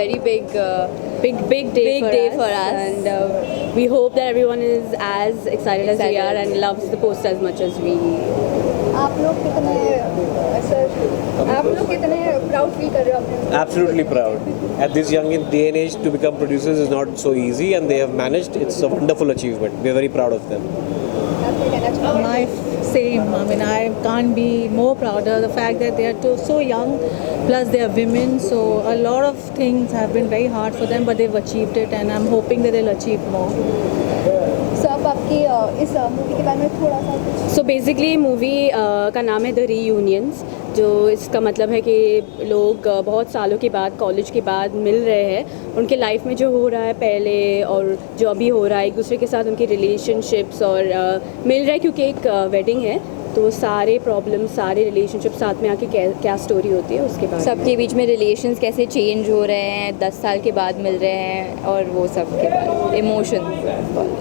very big big day for us. and we hope that everyone is as excited as we are and loves the poster as much as we. आप लोग कितने sir आप लोग कितने proud feel कर रहे हो अपने Absolutely proud. At this young day and age, to become producers is not so easy, and they have managed. It's a wonderful achievement. We are very proud of them. आप क्या कहना चाहोगे? My same. I mean, I can't be more prouder. The fact that they are so young, plus they are women, so a lot of things have been very hard for them, but they've achieved it, and I'm hoping that they'll achieve more. सो अब आपकी इस movie के बारे में थोड़ा सा कुछ so basically movie का नाम है द रीयूनियंस, जो इसका मतलब है कि लोग बहुत सालों के बाद, कॉलेज के बाद मिल रहे हैं. उनके लाइफ में जो हो रहा है पहले और जो अभी हो रहा है, एक दूसरे के साथ उनकी रिलेशनशिप्स और मिल रहा है क्योंकि एक वेडिंग है, तो सारे प्रॉब्लम्स, सारे रिलेशनशिप साथ में आके क्या स्टोरी होती है उसके बाद. सबके बीच में रिलेशंस कैसे चेंज हो रहे हैं, 10 साल के बाद मिल रहे हैं, और वो सब के बाद इमोशंस.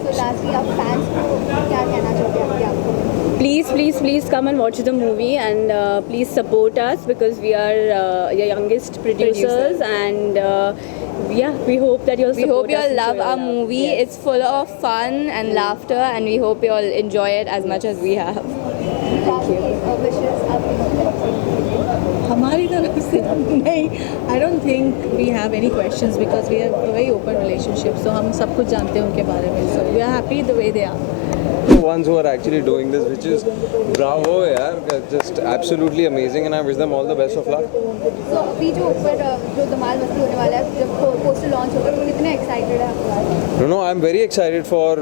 तो लास्टली आप फैंस को क्या कहना चाहोगे आपको? Please come and watch the movie and please support us because we are your youngest producers and we hope that you'll We support hope you us all and love show your our love. movie. Yes. It's full of fun and laughter, and we hope you all enjoy it as much as we have. विशेष आपकी तरफ से हमारी तरफ से नहीं. I don't think we have any questions because we have a very open relationship. So हम सब कुछ जानते हैं उनके बारे में. So we are happy the way they are. The ones who are actually doing this, which is bravo, yeah, just absolutely amazing, and I wish them all the best of luck. सो अभी जो ऊपर जो धमाल मस्ती होने वाला है, जब poster launch होगा तो कितने एक्साइटेड है आप? No, I'm very excited for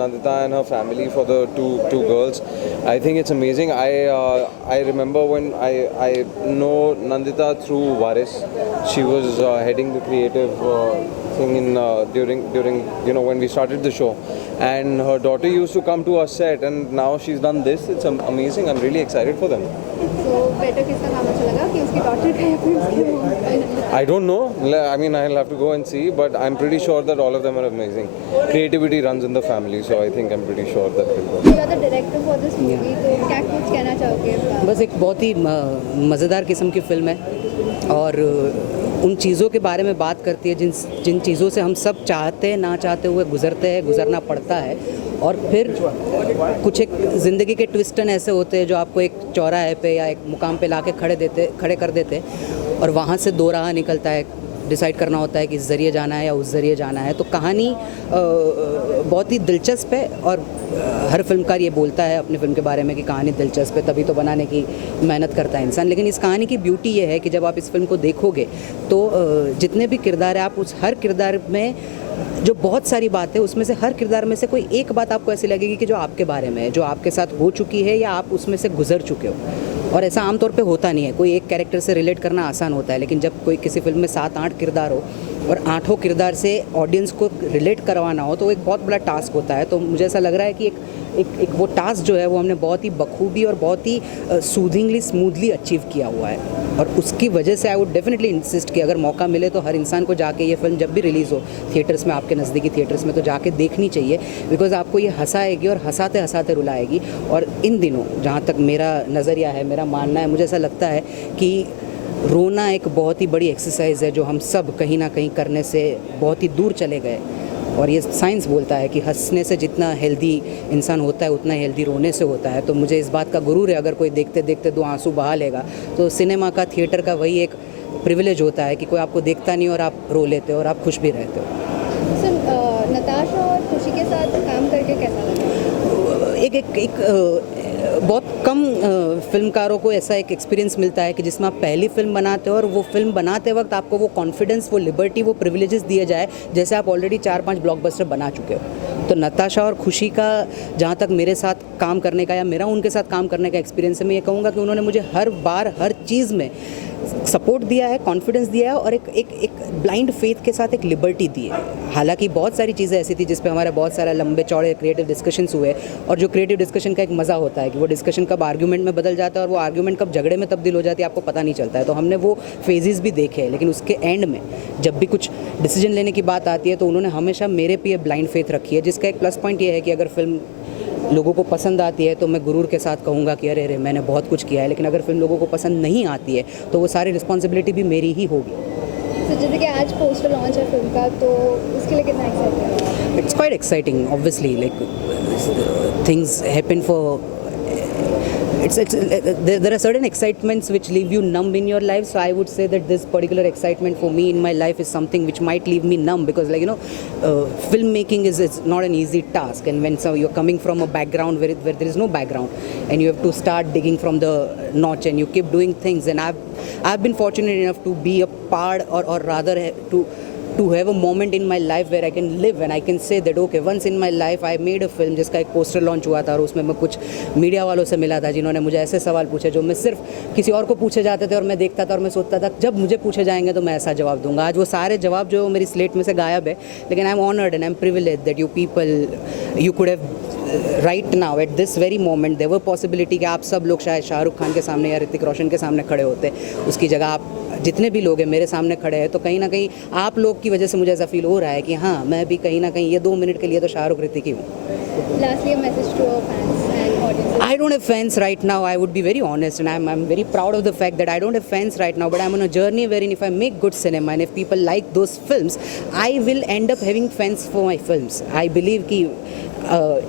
Nandita and her family, for the two girls. I think it's amazing. I remember when I know Nandita through Varis. She was heading the creative thing in during when we started the show, and her daughter used to come to our set, and now she's done this. It's amazing. I'm really excited for them. So better किसका काम अच्छा लगा कि उसकी daughter का या फिर उसके वो? I don't know. I mean, I'll have to go and see, but I'm pretty sure that all of them are amazing. Creativity runs in the family, so I think I'm pretty sure that will go. You are the director for this movie, तो क्या कुछ कहना चाहोगे? बस एक बहुत ही मज़ेदार किस्म की फ़िल्म है और उन चीज़ों के बारे में बात करती है जिन चीज़ों से हम सब चाहते हैं, ना चाहते हुए गुज़रना पड़ता है, और फिर कुछ एक ज़िंदगी के ट्विस्टन ऐसे होते हैं जो आपको एक चौराहे पे या एक मुकाम पे लाके खड़े कर देते, और वहाँ से दो राह निकलता है. डिसाइड करना होता है कि इस ज़रिए जाना है या उस ज़रिए जाना है. तो कहानी बहुत ही दिलचस्प है, और हर फिल्मकार ये बोलता है अपनी फ़िल्म के बारे में कि कहानी दिलचस्प है, तभी तो बनाने की मेहनत करता है इंसान. लेकिन इस कहानी की ब्यूटी ये है कि जब आप इस फिल्म को देखोगे तो जितने भी किरदार हैं, आप उस हर किरदार में जो बहुत सारी बात है, उसमें से हर किरदार में से कोई एक बात आपको ऐसी लगेगी कि जो आपके बारे में है, जो आपके साथ हो चुकी है या आप उसमें से गुजर चुके हो. और ऐसा आमतौर पे होता नहीं है. कोई एक कैरेक्टर से रिलेट करना आसान होता है, लेकिन जब कोई किसी फिल्म में 7-8 किरदार हो और 8 किरदार से ऑडियंस को रिलेट करवाना हो, तो एक बहुत बड़ा टास्क होता है. तो मुझे ऐसा लग रहा है कि एक वो टास्क जो है वो हमने बहुत ही बखूबी और बहुत ही सूदिंगली, स्मूथली अचीव किया हुआ है. और उसकी वजह से आई वुड डेफिनेटली इंसिस्ट कि अगर मौका मिले तो हर इंसान को जाके ये फिल्म जब भी रिलीज़ हो थिएटर्स में, आपके नज़दीकी थिएटर्स में, तो जाके देखनी चाहिए. बिकॉज आपको ये हंसाएगी और हंसाते हंसाते रुलाएगी. और इन दिनों जहाँ तक मेरा नज़रिया है, मेरा मानना है, मुझे ऐसा लगता है कि रोना एक बहुत ही बड़ी एक्सरसाइज है जो हम सब कहीं ना कहीं करने से बहुत ही दूर चले गए. और ये साइंस बोलता है कि हंसने से जितना हेल्दी इंसान होता है उतना हेल्दी रोने से होता है. तो मुझे इस बात का गुरूर है, अगर कोई देखते देखते 2 आंसू बहा लेगा, तो सिनेमा का, थिएटर का वही एक प्रिविलेज होता है कि कोई आपको देखता नहीं और आप रो लेते हो और आप खुश भी रहते हो. सर नताशा और खुशी के साथ काम करके कैसा लगा? एक बहुत कम फिल्मकारों को ऐसा एक एक्सपीरियंस मिलता है कि जिसमें आप पहली फिल्म बनाते हो और वो फिल्म बनाते वक्त आपको वो कॉन्फिडेंस, वो लिबर्टी, वो प्रिविलेजेस दिए जाए जैसे आप ऑलरेडी 4-5 ब्लॉकबस्टर बना चुके हो. तो नताशा और खुशी का जहाँ तक मेरे साथ काम करने का या मेरा उनके साथ काम करने का एक्सपीरियंस है, मैं ये कहूँगा कि उन्होंने मुझे हर बार हर चीज़ में सपोर्ट दिया है, कॉन्फिडेंस दिया है और एक ब्लाइंड फेथ के साथ एक लिबर्टी दी है. हालांकि बहुत सारी चीज़ें ऐसी थी जिस पे हमारे बहुत सारे लंबे चौड़े क्रिएटिव डिस्कशंस हुए, और जो क्रिएटिव डिस्कशन का एक मज़ा होता है कि वो डिस्कशन कब आर्ग्यूमेंट में बदल जाता है और वो आर्ग्यूमेंट कब झगड़े में तब्दील हो जाती है आपको पता नहीं चलता है. तो हमने वो फेजेस भी देखे हैं, लेकिन उसके एंड में जब भी कुछ डिसीजन लेने की बात आती है तो उन्होंने हमेशा मेरे पे ब्लाइंड फेथ रखी है, जिसका एक प्लस पॉइंट ये है कि अगर फिल्म लोगों को पसंद आती है तो मैं गुरूर के साथ कहूँगा कि अरे अरे मैंने बहुत कुछ किया है. लेकिन अगर फिल्म लोगों को पसंद नहीं आती है तो वो सारी रिस्पॉन्सिबिलिटी भी मेरी ही होगी. तो जैसे कि आज पोस्टर लॉन्च है फिल्म का, तो उसके लिए कितना एक्साइटेड है? It's quite exciting, obviously. Like things happen for. There are certain excitements which leave you numb in your life. So I would say that this particular excitement for me in my life is something which might leave me numb, because filmmaking is not an easy task, and when you're coming from a background where there is no background, and you have to start digging from the notch, and you keep doing things, and I've been fortunate enough to be a part, or rather to have a moment in my life where I can live and I can say that okay, once in my life I made a film जिसका एक poster launch हुआ था, और उसमें मैं कुछ media वालों से मिला था जिन्होंने मुझे ऐसे सवाल पूछे जो मैं सिर्फ किसी और को पूछे जाते थे, और मैं देखता था और मैं सोचता था जब मुझे पूछे जाएंगे तो मैं ऐसा जवाब दूंगा। आज वो सारे जवाब जो मेरी स्लेट में से गायब है, लेकिन I am honoured and I am privilege that you people you could have right now at this very moment there were possibility कि आप सब लोग शायद शाहरुख खान के सामने या ऋतिक रोशन के सामने खड़े होते, उसकी जगह आप जितने भी लोग हैं मेरे सामने खड़े हैं, तो कहीं ना कहीं आप लोग की वजह से मुझे ऐसा फील हो रहा है कि हाँ, मैं भी कहीं ना कहीं ये 2 मिनट के लिए तो शाहरुख ऋतिक ही हूँ। Lastly, a message to our fans and audiences. I don't have fans right now. I would be very honest, and I'm very proud of the fact that I don't have fans right now. But I'm on a journey wherein if I make good cinema and if people like those films, I will end up having fans for my films. I believe कि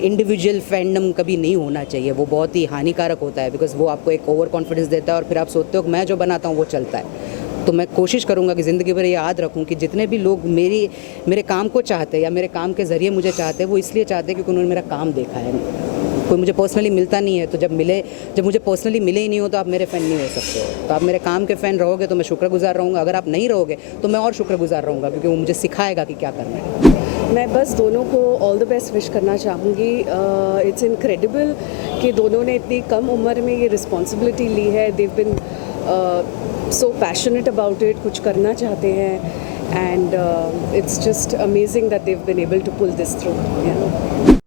individual fandom कभी नहीं होना चाहिए, वो बहुत ही हानिकारक होता है, बिकॉज वो आपको एक ओवर कॉन्फिडेंस देता है और फिर आप सोचते हो कि मैं जो बनाता हूँ वो चलता है। तो मैं कोशिश करूँगा कि ज़िंदगी भर ये याद रखूँ कि जितने भी लोग मेरे काम को चाहते हैं या मेरे काम के ज़रिए मुझे चाहते हैं, वो इसलिए चाहते हैं क्योंकि उन्होंने मेरा काम देखा है। कोई मुझे पर्सनली मिलता नहीं है, तो जब मुझे पर्सनली मिले ही नहीं हो तो आप मेरे फ़ैन नहीं हो सकते हो। तो आप मेरे काम के फ़ैन रहोगे तो मैं शुक्रगुजार रहूँगा, अगर आप नहीं रहोगे तो मैं और शुक्रगुजार रहूँगा, क्योंकि वो मुझे सिखाएगा कि क्या करना है। मैं बस दोनों को ऑल द बेस्ट विश करना चाहूँगी। इट्स इनक्रेडिबल कि दोनों ने इतनी कम उम्र में ये रिस्पॉन्सिबिलिटी ली है। They've been so passionate about it, कुछ करना चाहते हैं, and it's just amazing that they've been able to pull this through.